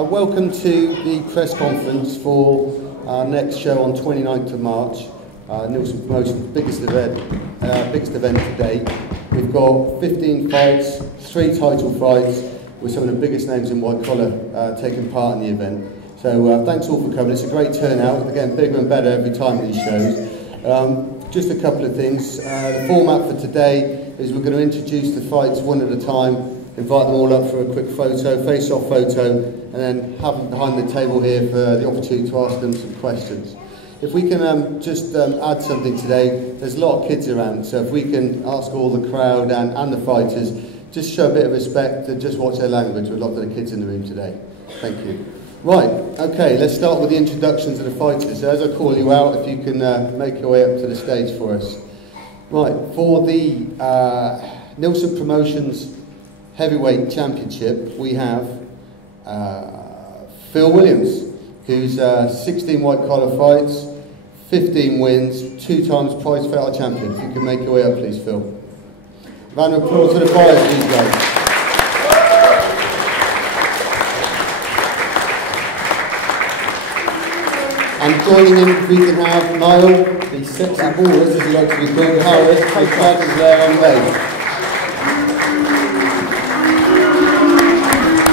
Welcome to the press conference for our next show on 29th of March. Neilson Promotions' biggest event to date. We've got 15 fights, 3 title fights, with some of the biggest names in white collar taking part in the event. So thanks all for coming. It's a great turnout. They're getting bigger and better every time these shows. Just a couple of things. The format for today is we're going to introduce the fights one at a time, invite them all up for a quick photo, face-off photo, and then have them behind the table here for the opportunity to ask them some questions. If we can just add something today, there's a lot of kids around, so if we can ask all the crowd and the fighters, just show a bit of respect and just watch their language with a lot of the kids in the room today. Thank you. Right, okay, let's start with the introductions of the fighters. So as I call you out, if you can make your way up to the stage for us. Right, for the Neilson Promotions Heavyweight Championship, we have Phil Williams, who's 16 white collar fights, 15 wins, 2 times prize fighter champion. If you can make your way up, please, Phil. Round of applause for the fighters, please, guys. And joining in, we can have Nial, the sexy ballers, as he likes to be called, Harris, who travels there on way.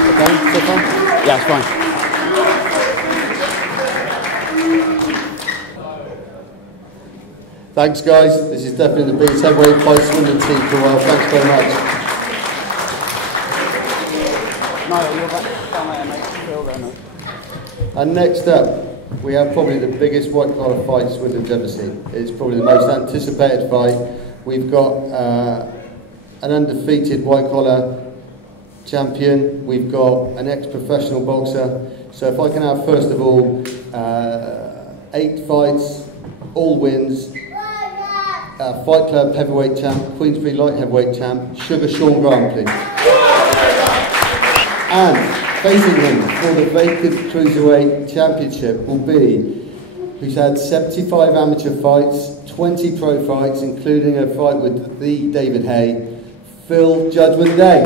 Okay, so far? Yeah, it's fine. Thanks, guys. This is definitely the biggest heavyweight fight swimming team for a while. Thanks very much. Nial, you're back down there, mate. Phil there, mate. And next up, we have probably the biggest white collar fight Swindon's ever seen. It's probably the most anticipated fight. We've got an undefeated white collar champion. We've got an ex-professional boxer. So if I can have, first of all, 8 fights, all wins, Fight Club heavyweight champ, Queensbury light heavyweight champ, Shawn Grant, please. And facing him for the vacant cruiserweight championship will be, who's had 75 amateur fights, 20 pro fights, including a fight with the David Hay, Phil Judgment Day.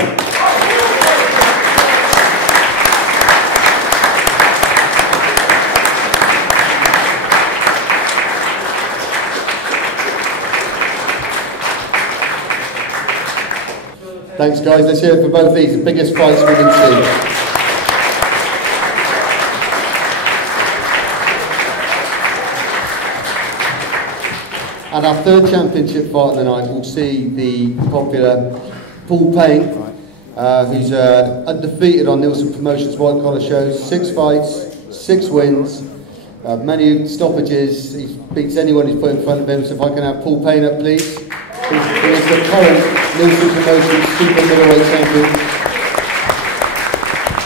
Thanks, guys. Let's hear it for both these, the biggest fights we can see. And our third championship fight of the night will see the popular Payne, who's undefeated on Neilson Promotions white collar shows, 6 fights, 6 wins, many stoppages. He beats anyone he's put in front of him. So if I can have Payne up, please. He is the current Neilson Promotions super middleweight champion.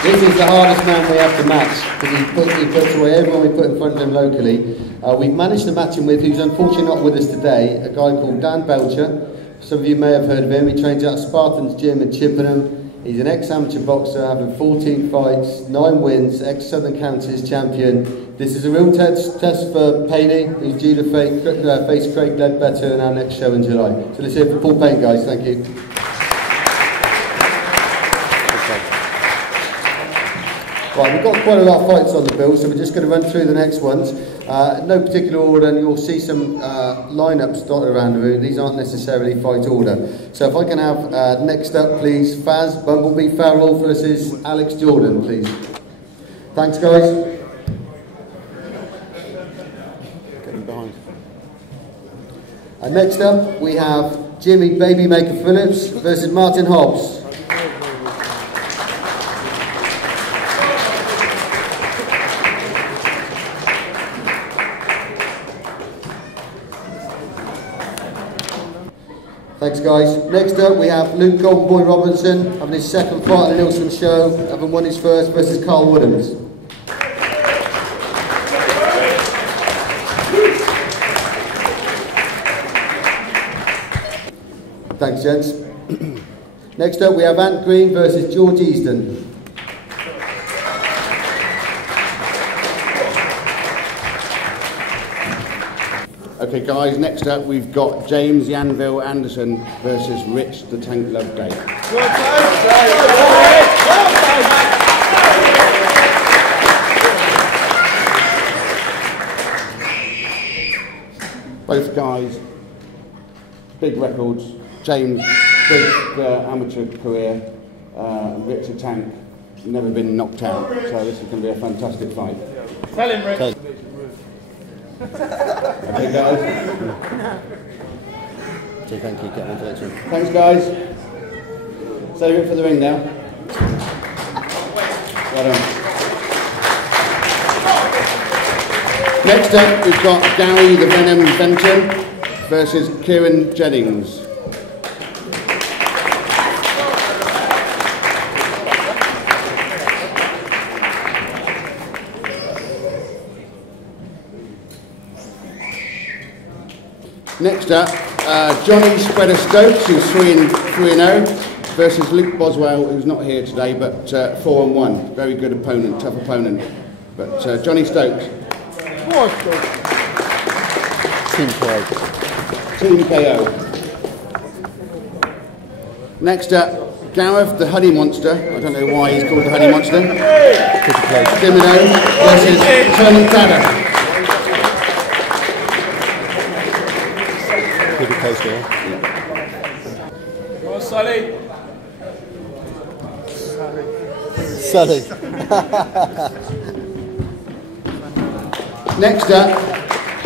This is the hardest man we have to match, because he puts away everyone we put in front of him locally. We've managed to match him with, who's unfortunately not with us today, a guy called Belcher. Some of you may have heard of him. He trains at Spartan's Gym in Chippenham. He's an ex-amateur boxer, having 14 fights, 9 wins, ex-Southern Counties champion. This is a real test for Payne, who's due to face Craig Ledbetter in our next show in July. So let's hear it for Payne, guys. Thank you. Right, we've got quite a lot of fights on the bill, so we're just going to run through the next ones. No particular order, and you'll see some lineups dotted around the room. These aren't necessarily fight order. So if I can have next up, please, Faz Bumblebee Farrell versus Alex Jordan, please. Thanks, guys. Getting behind. And next up, we have Jimmy Babymaker Phillips versus Martin Hobbs. Thanks, guys. Next up, we have Luke Goldenboy Robinson having his second fight on the Neilson show, having won his first, versus Carl Woodhams. Thanks, gents. Next up, we have Ant Green versus George Easton. Okay, guys, next up we've got James Yanville Anderson versus Rich the Tank Loveday. Both guys, big records. James, big amateur career. Victor Tank, never been knocked out. So this is going to be a fantastic fight. Tell him, Rick. Okay, guys. So thank you, get on to Thanks, guys. Save it for the ring now. Well done. Next up, we've got Gary the Venom Benton versus Kieran Jennings. Next up, Johnny Spreader Stokes, who's 3-0, versus Luke Boswell, who's not here today, but 4-1. Very good opponent, tough opponent. But Johnny Stokes. Team KO. Team KO. Next up, Gareth the Honey Monster. I don't know why he's called the Honey Monster. Dimino versus Tony Tadder. Pretty close there. Go on, Sully. Sully. Next up,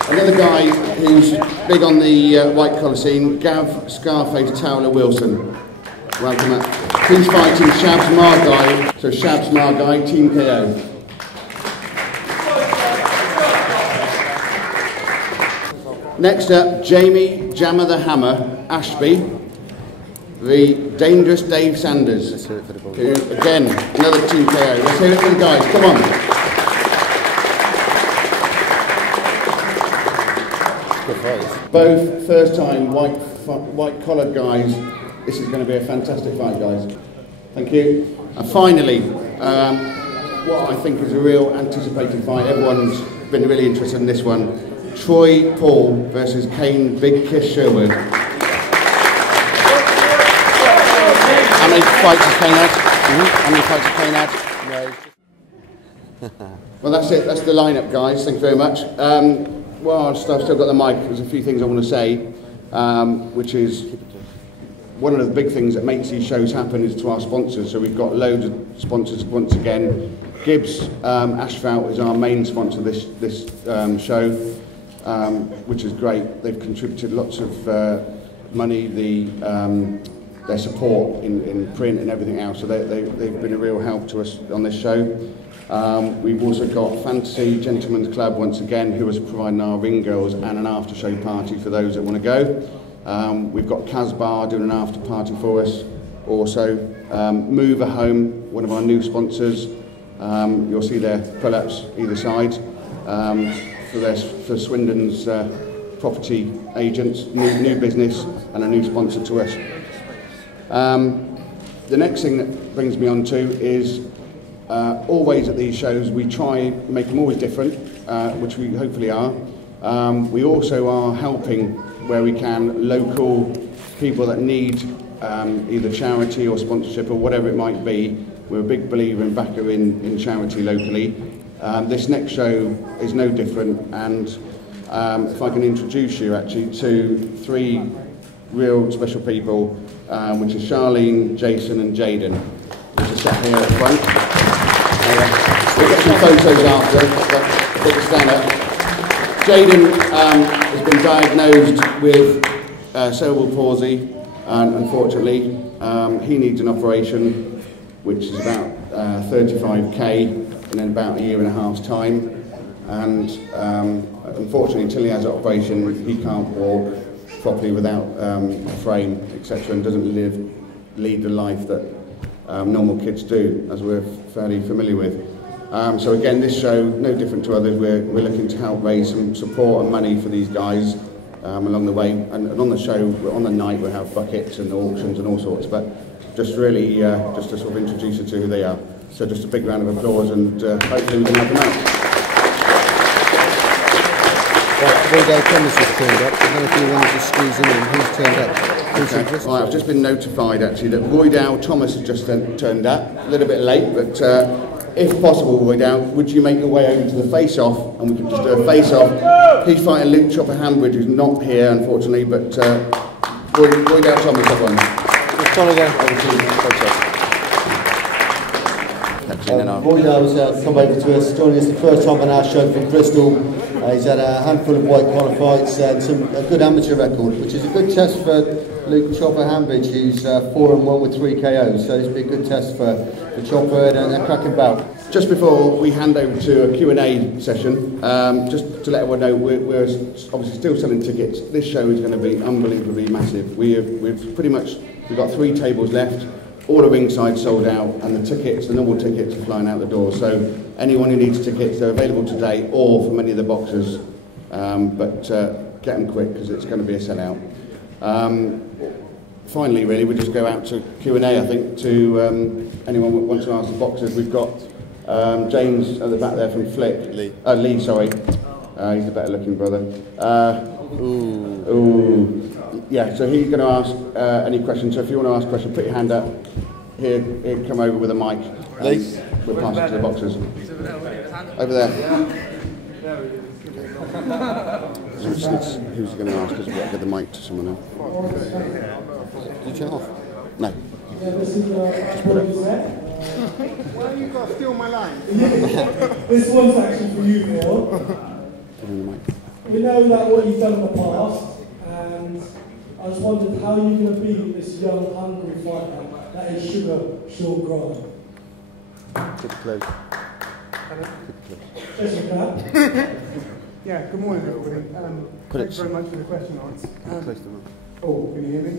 another guy who's big on the white collar scene, Gav Scarface Towler Wilson. Welcome up. He's fighting Shabs Margai, so Shabs Margai, Team KO. Next up, Jamie Jammer the Hammer Ashby, the Dangerous Dave Sanders, who, again, another Team KO. Let's hear it for the guys, come on. Both first-time white-collared guys. This is going to be a fantastic fight, guys. Thank you. And finally, what I think is a real anticipated fight. Everyone's been really interested in this one. Troy Paul versus Payne Big Kiss Sherwood. How many fights has Payne had? How many fights has Payne had? No. Well, that's it. That's the lineup, guys. Thank you very much. Well, I've still got the mic. There's a few things I want to say, which is one of the big things that makes these shows happen is to our sponsors. So we've got loads of sponsors once again. Gibbs Asphalt is our main sponsor this show, which is great. They've contributed lots of money, their support in print and everything else. So they've been a real help to us on this show. We've also got Fantasy Gentlemen's Club once again, who is providing our ring girls and an after show party for those that want to go. We've got Casbar doing an after party for us also. Mover Home, one of our new sponsors. You'll see their pull-ups either side for Swindon's property agents, new business and a new sponsor to us. The next thing that brings me on to is always at these shows we try and make them always different, which we hopefully are. We also are helping where we can local people that need either charity or sponsorship or whatever it might be. We're a big believer in backer in charity locally. This next show is no different, and if I can introduce you actually to three real special people, which is Charlene, Jason and Jaden, which are sat here at the front. We'll get some photos after, but quick stand up. Jaden has been diagnosed with cerebral palsy, and unfortunately he needs an operation which is about 35k in about a year and a half's time, and unfortunately until he has an operation he can't walk properly without a frame, etc., and doesn't lead the life that normal kids do, as we're fairly familiar with. So again, this show, no different to others, we're looking to help raise some support and money for these guys along the way. And on the show, on the night, we'll have buckets and auctions and all sorts, but just really, just to sort of introduce you to who they are. So just a big round of applause, and hopefully we can help them out. Right, Boyday Thomas has turned up. I don't know if you wanted to squeeze in. Who's turned up? Okay. Well, I've just been notified actually that Roydale Thomas has just turned up, a little bit late, but if possible, Roy Down, would you make your way over to the face-off, and we can just do a face-off. He's fighting Luke Chopper Hambridge, who's not here, unfortunately, but Roy Down Thomas, that one. Just trying to go. Roy Dale's come over to us, joining us the first time on our show from Bristol. He's had a handful of white qualifieds and a good amateur record, which is a good test for Luke Chopper Hambridge, who's 4-1 with 3 KOs. So it's been a good test for Chopper and a cracking bout. Just before we hand over to a Q&A session, just to let everyone know, we're obviously still selling tickets. This show is going to be unbelievably massive. We've got 3 tables left. All the ringside sold out, and the tickets, the normal tickets, are flying out the door. So anyone who needs tickets, they're available today or from any of the boxes. But get them quick because it's going to be a sellout. Finally, really, we just go out to Q&A. I think to anyone who wants to ask the boxers. We've got James at the back there from Flick. Lee, sorry. He's the better-looking brother. Yeah, so he's going to ask any questions. So if you want to ask a question, put your hand up. Here, come over with a mic. We'll pass it to the boxers. Over there. Who's going to ask us? We'll get the mic to someone else. Did you turn it off? No. Just put it. Why you got to steal my line? This one's actually for you, Neil. Put in the mic. We know that what you've done in the past, and I just wondered how you're going to beat this young, hungry fighter that is Shawn Grant. Good close. Yes, you can. Yeah, good morning everybody. Thanks very much for the question, Lawrence. Oh, can you hear me?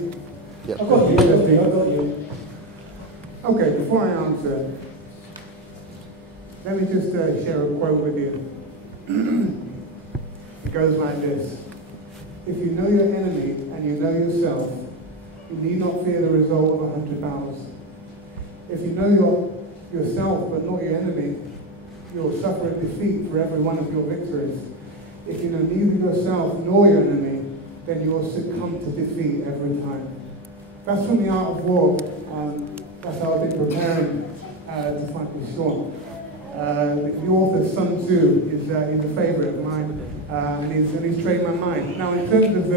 Yep. I've got you. Okay, before I answer, let me just share a quote with you. It goes like this. If you know your enemy and you know yourself, you need not fear the result of 100 battles. If you know yourself but not your enemy, you'll suffer a defeat for every one of your victories. If you know neither yourself nor your enemy, then you will succumb to defeat every time. That's from The Art of War. That's how I've been preparing to fight with Shawn. The author Sun Tzu is a favourite of mine, and he's trained my mind. Now, in terms of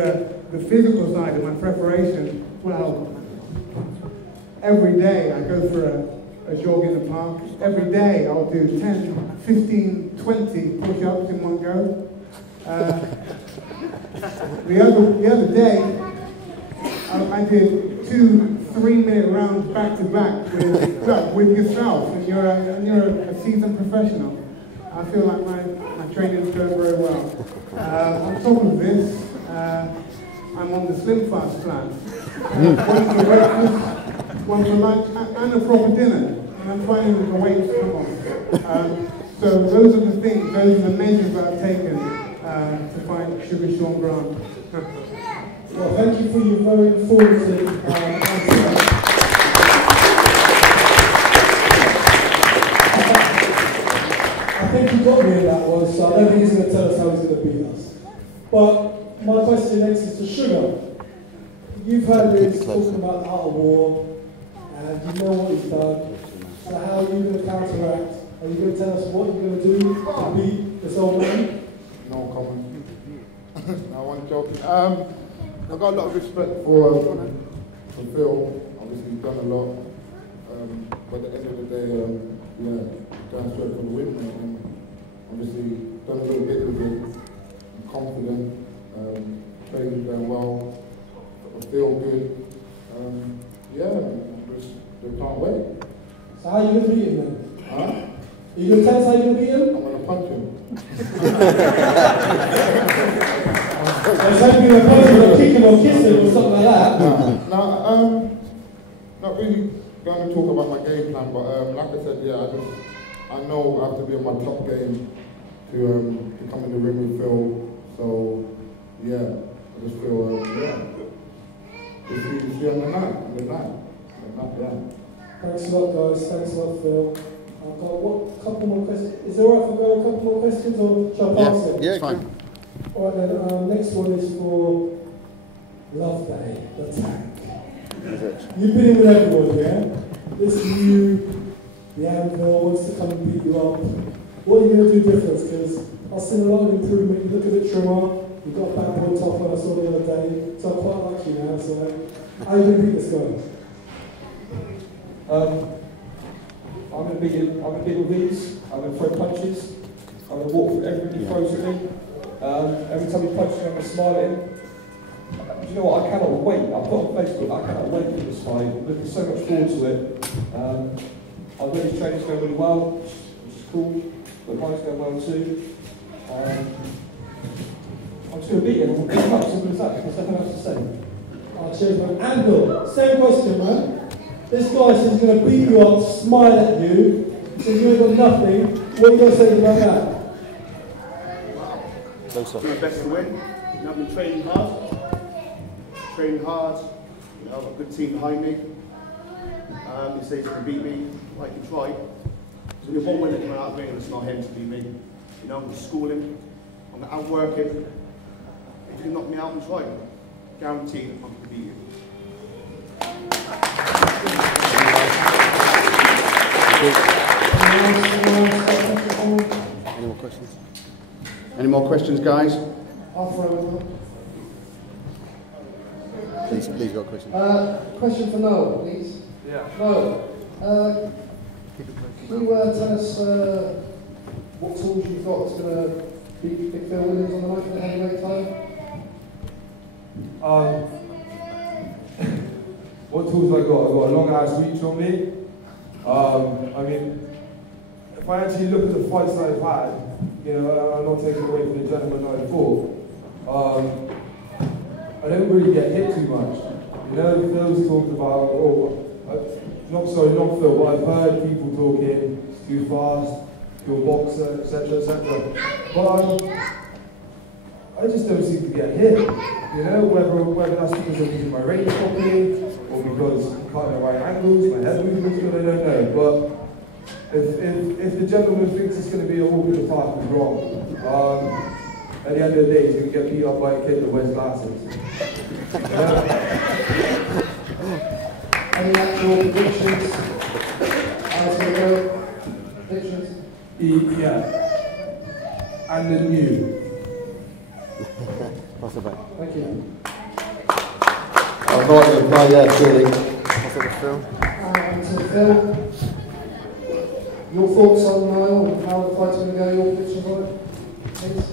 the physical side of my preparation, well, every day I go for a jog in the park. Every day I'll do 10, 15, 20 push-ups in one go. The other day, I did 2 3-minute rounds back to back with yourself, and you're a seasoned professional. I feel like my training's going very well. On top of this, I'm on the Slim Fast plan. One for breakfast, one for lunch, and a proper dinner. And I'm finding that the weights come on. So those are the things, those are the measures that I've taken to fight Sugar Shawn Grant. Well, thank you for your very informative answer. I think you got me in that one, so I don't think he's going to tell us how he's going to beat us. But my question next is to Sugar. You've heard Riggs talking about the Art of War, and you know what he's done. So how are you going to counteract? Are you going to tell us what you're going to do to beat this old man? No comment. No, I'm joking. I've got a lot of respect for Phil. Obviously, he's done a lot. But at the end of the day, going straight for the win. And obviously, done a little bit with it. I'm confident. Training going well. I feel good. Just can't wait. So how are you going to beat him then? Huh? Are you going to tell us how you're going to beat him? I'm going to punch him. There's hoping a person will kick him or kiss him or something like that. No, not really going to talk about my game plan, but like I said, I know I have to be on my top game to come in the ring with Phil. So I just feel you see on the night. Thanks a lot, guys. Thanks a lot, Phil. I've got a couple more questions. Is it alright if I go a couple more questions, or shall I pass it? Yeah, it's fine. Alright then, next one is for Love Day, the tank. You've been in with everyone, yeah? This new the anvil wants to come and beat you up. What are you going to do different? Because I've seen a lot of improvement. You look a bit trimmer, you've got a back boy top on I saw the other day, so I quite like you now. So how are you going to beat this guy? I'm going to beat with these. I'm going to throw punches. I'm going to walk through everything he throws at me. Every time he punches me, I'm going to smile at him. Do you know what? I cannot wait. I put on Facebook, I cannot wait for this fight. I'm looking so much forward to it. I've got his training's going really well, which is cool. But mine's going well too. I'm just going to beat him. I'm going to beat him up. Simple as that. There's nothing else to say. Oh, cheers, man. Anvil, same question, man. This guy says he's going to beat you up, smile at you. He says you ain't got nothing. What are you going to say about that? Do my best to win. I've been training hard. I've got a good team behind me. He says he's going to beat me. I can try. So there's one winner coming out of the ring, and it's not him to beat me. I'm going to school him. I'm going to outwork him. If you can knock me out and try, guaranteed I'm going to beat you. Any more questions? Any more questions, guys? I'll throw it up. Please got a question. Question for Nial, please. Yeah. Nial, can you tell us what tools you've got that's going to beat Big Phil Williams on the night for the heavyweight title? What tools have I got? I've got a long ass reach on me. I mean, if I actually look at the fights that I've had, you know, I'm not taking away from the gentleman that I fought. I don't really get hit too much. You know, Phil's talked about, not Phil, but I've heard people talking, it's too fast, you're a boxer, etc., etc. But I just don't seem to get hit. You know, whether that's because I'm using my range properly, or because I'm cutting the right angles, my head movement's good, I don't know. But if the gentleman thinks it's going to be a walk in the park, he's wrong. At the end of the day, he's going to get beat up by a kid that wears glasses. Any actual predictions? Predictions? Yeah. And the new. Pass it back. Thank you. I'm not going to play there, surely. Pass it to Phil. To Phil, your thoughts on Nial and how the fight's going to go, your predictions on it, please?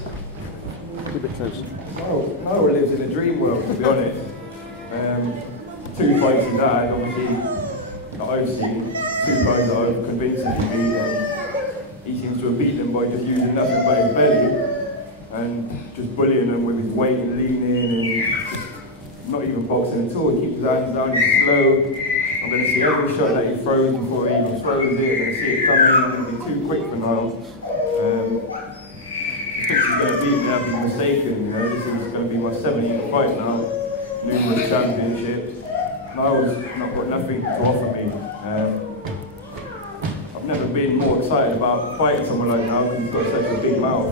Keep it close. Nial lives in a dream world, to be honest. 2 fights he's had, obviously, that I've seen, 2 guys that I've convincingly beat, and he seems to have beaten them by just using nothing but his belly and just bullying them with his weight and leaning and just not even boxing at all. He keeps his hands down, he's slow. I'm going to see every shot that he throws before he even throws it. I'm going to see it coming. I'm going to be too quick for Nial. He thinks he's going to beat me, I've been mistaken. You know, this is going to be my 70th fight now. Numerous championships. Nial's not got nothing to offer me. I've never been more excited about fighting someone like Nial because he's got such a big mouth.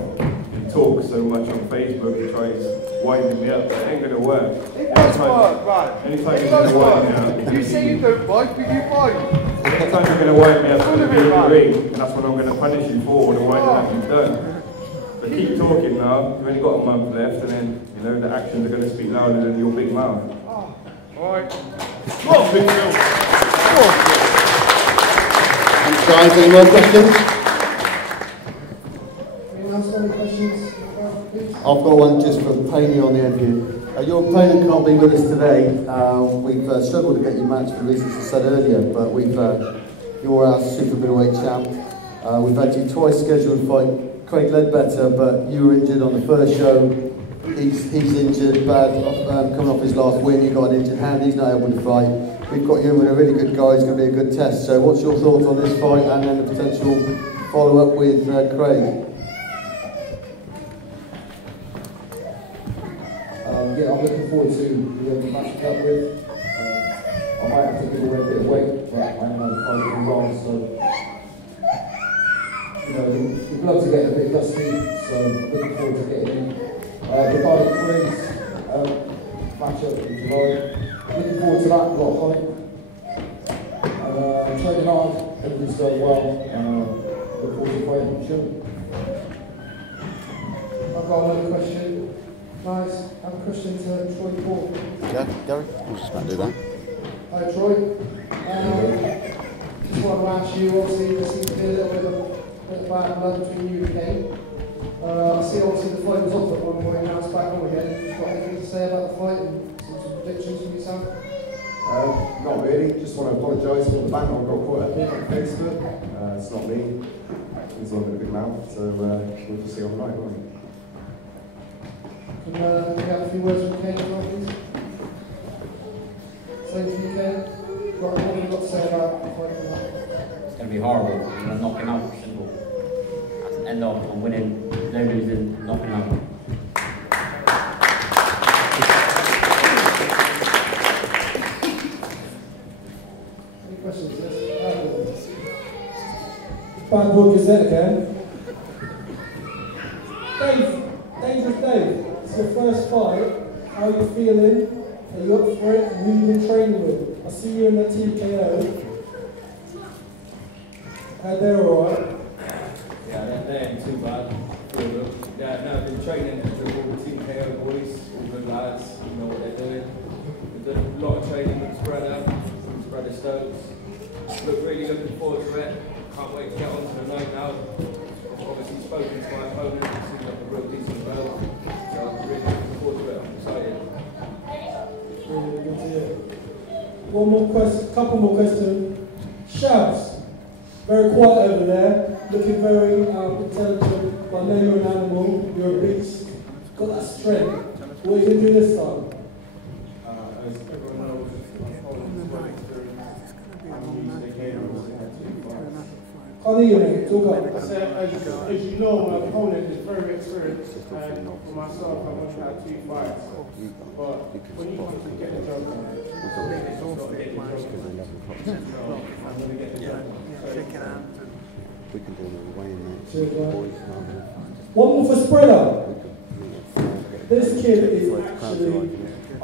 He talks so much on Facebook, he tries winding me up. It ain't going to work. It does work, man. Anytime it he's does going to work. wind me up. You say you don't fight, but you fight. Anytime you're going to wind me up, it's going to be in the ring, and that's what I'm going to punish you for, all the winding up you've done. But keep talking now, you've only got a month left, and then, you know, the actions are going to speak louder than your big mouth. Oh, alright. Come on, Big Phil. Come on. Thanks, guys. Any more questions? Anyone else got any questions? Please? I've got one just from Payne on the end here. Your opponent can't be with us today. We've struggled to get your match for reasons I said earlier, but you're our super middleweight champ. We've had you twice scheduled to fight Craig Ledbetter, but you were injured on the first show. He's injured bad, coming off his last win. You got an injured hand. He's not able to fight. We've got you in with a really good guy. It's going to be a good test. So, what's your thoughts on this fight and then the potential follow-up with Craig? Yeah, I'm looking forward to the match we're up with. I might have to give away a bit of weight, but I know the fight will be long, so you know, we'd love to get a bit dusty, so looking forward to getting in. Regarding Craig's matchup in July, looking forward to that, a lot of hype. Training hard, everything's going well. question to Troy Paul. Yeah, Gary? I was just about to do that. Hi Troy. Just want to ask you, obviously there seems to be a little bit of bad blood between you and Payne. I see obviously the fight was off at one point, now it's back on again. You've got anything to say about the fight and some predictions from yourself? Not really, just want to apologise for the ban I got caught up in on Facebook. It's not me, he's not a big mouth, so we'll just see on the night, won't we? Can we have a few words from Payne as well, please? Same for you, Payne. What have you got to say about the fight tonight? It's going to be horrible. We're going to knock him out, simple. That's an end of. I'm winning, no losing, knocking out. Any questions? Yes? Bad Gazette again. Dave, Dangerous Dave, it's your first fight. How are you feeling? Are you up for it? Who have you been training with? I see you in that TKO. They're alright. Yeah, they ain't too bad. Yeah, no, I've been training with all the TKO boys, all good lads, you know what they're doing. We've done a lot of training with Spreader Stokes. Really looking forward to it. Can't wait to get on to the night now. I've obviously spoken to my opponent, it seems like a real decent battle. So I'm really looking forward to it, I'm excited. Really good to hear. One more question, couple more questions. Shabs, very quiet over there, looking very intelligent, but I know you're an animal, you're a beast, got that strength. What are you going to do this time? As everyone knows, I'm holding this one experience. Can't hear you, mate. Talk up. I said, as you know, my opponent is very experienced, and for myself, I've only had 2 fights. But when you come to get the job done, it's not getting the job done. I'm going to get the job done. We can do another way in there. One more for Spreader. This kid is actually,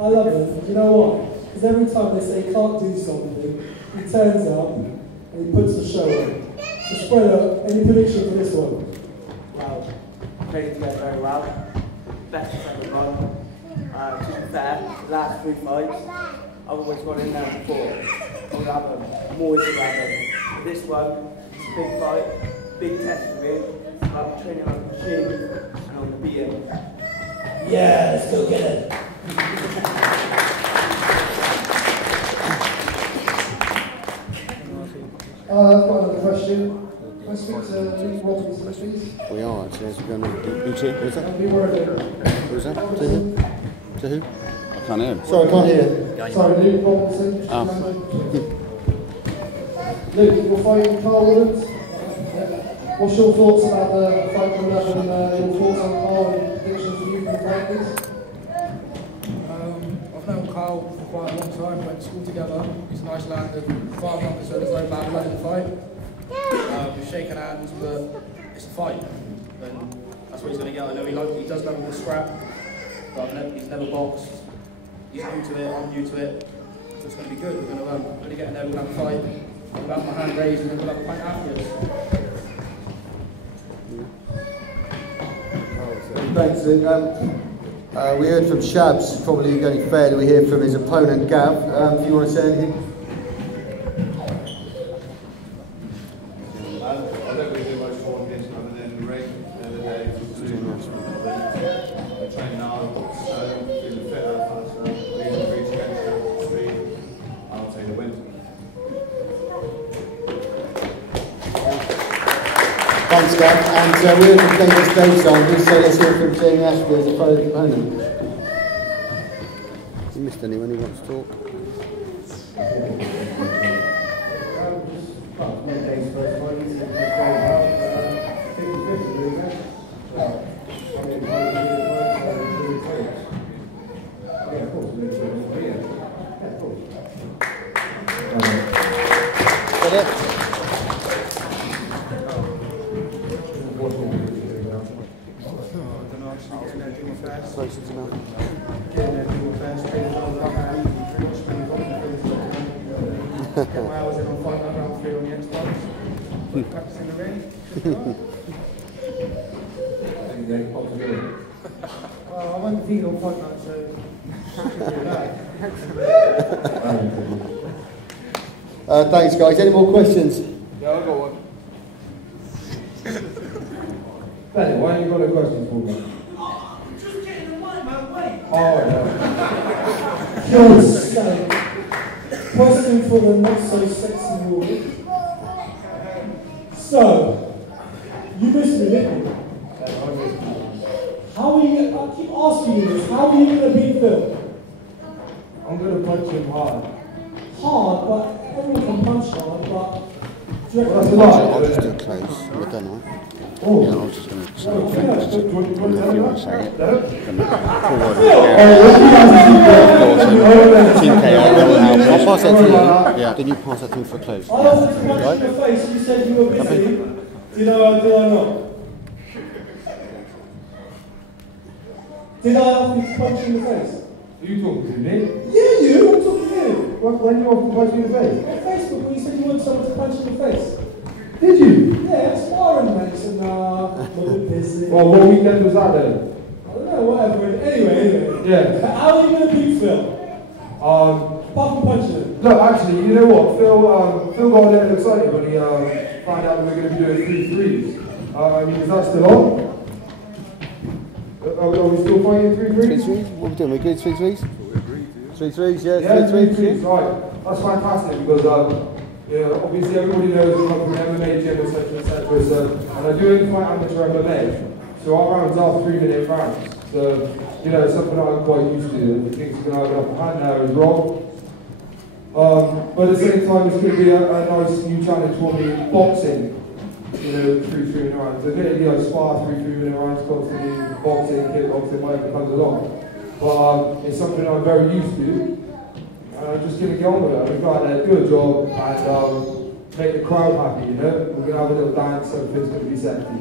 I love him. Do you know why? Because every time they say he can't do something, he turns up and he puts the show on. So Spreader, any prediction for this one? Well, ready to go very well. Best I've ever gone. To be fair, the last 3 fights, I've always gone in there before. I'll have them. I'm always going to have them. This one, it's a big fight, big test for me. I'm training like a machine and I'm going to beat him. Yeah, let's go get it. I've got another question. Can I speak to Lee Robinson, please? We are actually, as we're going to do. Who's that? Who's that? To who? To who? I can't hear him. Sorry, I can't hear. Sorry, Luke Robinson. Oh. Luke, you're fighting Carl Williams. What's your thoughts about the fight coming up and your thoughts on Carl and predictions for you from practice? I've known Carl for quite a long time, went to school together. He's a nice lad, and far enough so there's no bad blood in the fight. We've shaken hands, but it's a fight. And that's what he's going to get. I know he does love a good scrap, but he's never boxed. He's new to it, I'm new to it. So it's going to be good. We're going to really get in there, we'll have a fight. I'll have my hand raised and then we'll have a fight afterwards. Thanks, Luke. We heard from Shabs, probably only fair that we hear from his opponent, Gav. If you want to say anything? I don't really do much more against other than the ring. The other day, I train now, so feeling fitter, faster, using reach against speed. I'll take the win. Thanks, Gav. And we heard from Dennis Dave, so let's hear from Jamie Ashby as a opponent. You missed anyone who wants to talk? Closer to now. I was in on fight night round 3 on the Xbox. Practicing the ring. I went vegan on fight night, so Thanks, guys. Any more questions? Yeah, I've got one. Ben, why you got a question for me? Just getting the mic, man, wait. Oh, yeah. Yes, question for the not so sexy audience. So, you missed me, didn't you? How are you, I keep asking you this, how are you going to beat Phil? I'm going to punch him hard. Hard, but everyone can punch hard, but do you reckon I'll just do a close. We're done, right? Oh. Yeah, I was just going to say thanks. If you want to say it, then forward. Team KO. I'll pass that to you. Yeah. Then you pass that to me for a close. I asked you to punch you in the face, you said you were busy. Do you know or do I not? Did I ask you to punch you in the face? Are you talking to me? Yeah, you! I'm talking to you! When you want to punch me in the face? On Facebook, when you said you wanted someone to punch you in the face. Did you? Yeah, it's sparring, mate. So, nah, I'm a bit busy. Well, what weekend was that then? I don't know, whatever. Anyway. Yeah. How are you going to beat Phil? Apart from punching him? No, actually, you know what? Phil got a little excited when he found out that we were going to be doing 3 threes. Is that still on? Are we still fighting 3 threes? 3 threes? What are we doing? We're good 3 threes? 3 threes, yeah. Yeah, 3 3 threes, right. That's fantastic because obviously everybody knows I come from MMA gym, etc., etc. So, and I do only fight amateur MMA. So our rounds are 3-minute rounds. So, you know, it's something that I'm quite used to. If he thinks he's going to have an upper hand now, he's wrong. But at the same time, it's going to be a nice new challenge for me, boxing. You know, 3-3-minute rounds. Admittedly, I spar 3-3-minute rounds constantly, boxing, kickboxing, whatever comes along. But it's something I'm very used to. And I'm just going to get on with it. We've got to do a job and make the crowd happy, you know? We're going to have a little dance, everything's going to be sexy.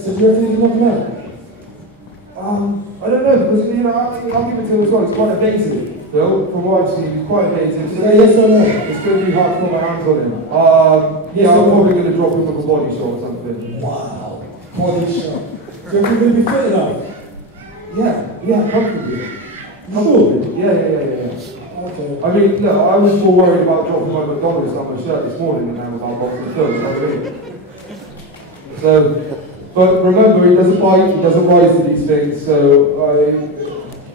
So do you reckon you can knock him out? I don't know, because, you know, I'll give it to him as well. It's quite evasive, Phil. From what I've seen, he's quite evasive. So yes or no? It's going to be hard to put my hands on him. Yeah, I'm probably going to drop him with a body shot or something. Wow. Body shot. So you're going to be fit enough? Yeah, comfortably. Sure? Yeah. Okay. I mean, look, I was more worried about dropping my McDonald's on my shirt this morning than I was about boxing the film, you know what I mean? So, but remember, he doesn't bite, he doesn't rise to these things, so I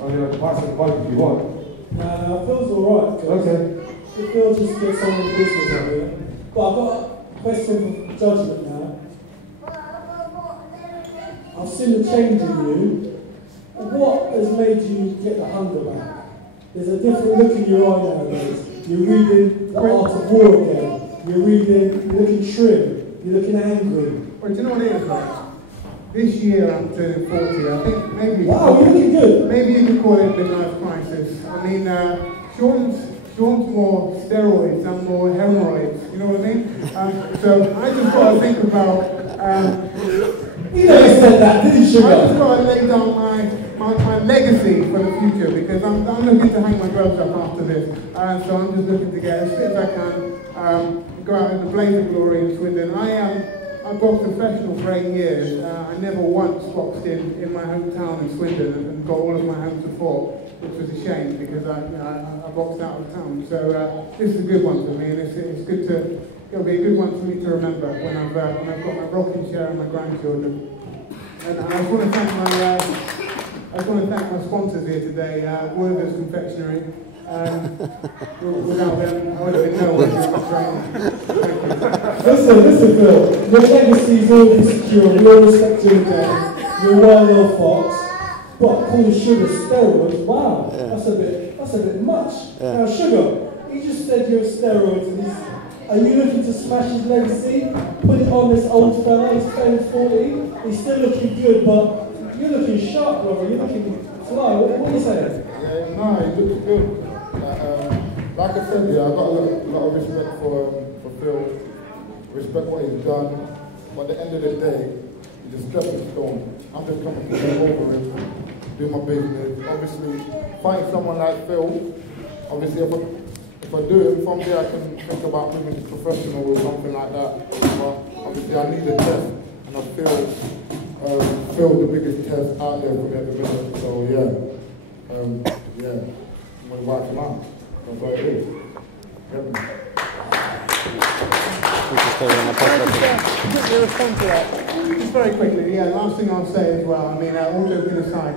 mean, I can pass the pipe if you want. Nah, Phil's alright. Okay. Phil just gets on with the business over here. But I've got a question for judgment now. I've seen the change in you. What has made you get the hunger back? There's a different look in your eye nowadays. You're reading The Art of War again. You're looking trim. You're looking angry. Well, do you know what it is, like? This year I'm turning 40. I think maybe... Wow, you're looking good. Maybe you could call it a midlife crisis. I mean, Shawn's more steroids and more hemorrhoids. You know what I mean? So I just got to think about... You never said that, did you, Sugar? I just got to lay down my legacy for the future because I'm looking to hang my gloves up after this. So I'm just looking to get as fit as I can, go out in the blaze of glory in Swindon. I boxed professional for 8 years. I never once boxed in my hometown in Swindon and got all of my home support, which was a shame because I boxed out of town. So this is a good one for me, and it's good to. It'll be a good one for me to remember when I've got my rocking chair and my grandchildren. And I just want to thank my sponsors here today, Worthers Confectionery. Without them, I would have been nowhere in the training. Listen, Phil. Your legacy is already secure. We all respect you again. You're a well-known fox. But call the Sugar steroids. Wow, yeah. That's a bit much. Yeah. Now, Sugar, he just said you're steroids, and are you looking to smash his legacy? Put it on this old fella, he's turning 40, he's still looking good, but you're looking sharp, brother, you're looking fly. What are you saying? Yeah, no, he looks good. Like I said, yeah, I've got a lot of respect for Phil, respect what he's done, but at the end of the day, he's a stepping stone. I'm just coming to get over him, do my business. Obviously, fighting someone like Phil, obviously if I do it, from there I can think about moving to professional or something like that. But obviously I need a test, and I feel the biggest test out there for me at the minute. So yeah, Yeah, I'm going to wipe them up. That's what it is. Quickly respond to that. Just very quickly, yeah, last thing I'll say as well, I mean, all joking aside,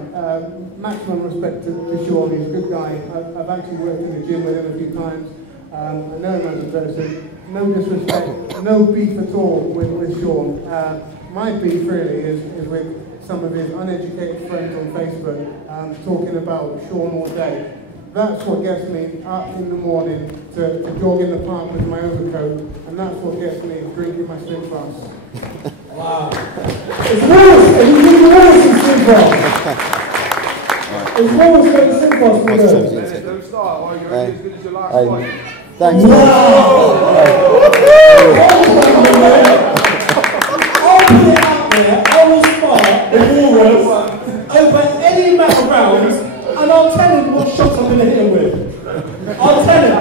maximum respect to Shawn, he's a good guy. I've actually worked in the gym with him a few times. I know him as a person. No disrespect, no beef at all with Shawn. My beef really is with some of his uneducated friends on Facebook talking about Shawn all day. That's what gets me up in the morning to jog in the park with my overcoat, and that's what gets me drinking my Slim Fast. Wow. It's worse! It's even worse than Slim Fast! It's worse than Slim Fast. Don't start, or you're only as good as your last fight. Thanks. Wow! I'll put it out there, I will spar with Walrus over any amount of rounds, and I'll tell him what shots I'm going to hit him with. I'll tell him.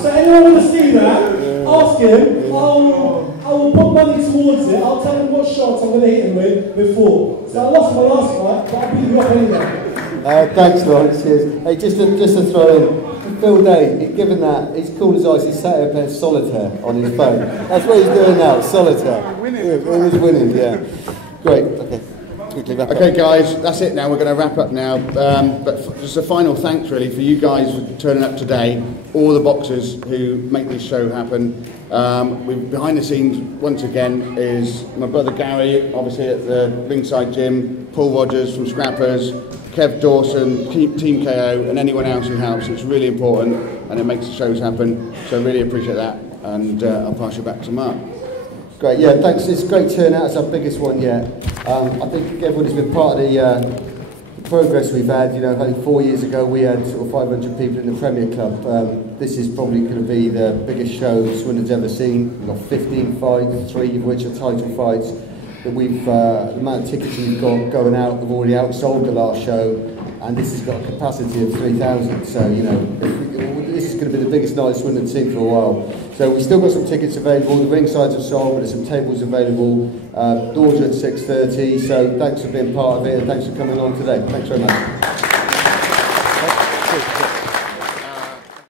So anyone want to see that, ask him. I will put money towards it. I'll tell him what shots I'm going to hit him with before. So I lost my last fight, but I'll beat you up anyway. Thanks, Lawrence. Cheers. Hey, just to throw in, Phil Day, given that, he's cool as ice, he's sat here playing solitaire on his phone. That's what he's doing now, solitaire. Yeah, he's winning, yeah. Great, okay. Okay guys, that's it now, we're going to wrap up now, but just a final thanks really for you guys for turning up today, all the boxers who make this show happen. Behind the scenes, once again, is my brother Gary, obviously at the ringside gym, Paul Rogers from Scrappers, Kev Dawson, Team KO, and anyone else who helps. It's really important and it makes the shows happen, so I really appreciate that, and I'll pass you back to Mark. Great, yeah, thanks. It's a great turnout. It's our biggest one yet. I think everybody's been part of the progress we've had. You know, I think 4 years ago we had sort of 500 people in the Premier Club. This is probably going to be the biggest show Swindon's ever seen. We've got 15 fights, 3 of which are title fights. That the amount of tickets we've got going out have already outsold the last show, and this has got a capacity of 3,000. So, you know, this is going to be the biggest night Swindon's seen for a while. So we've still got some tickets available. The ringsides are sold, but there's some tables available. Doors are at 6:30. So thanks for being part of it, and thanks for coming on today. Thanks very much.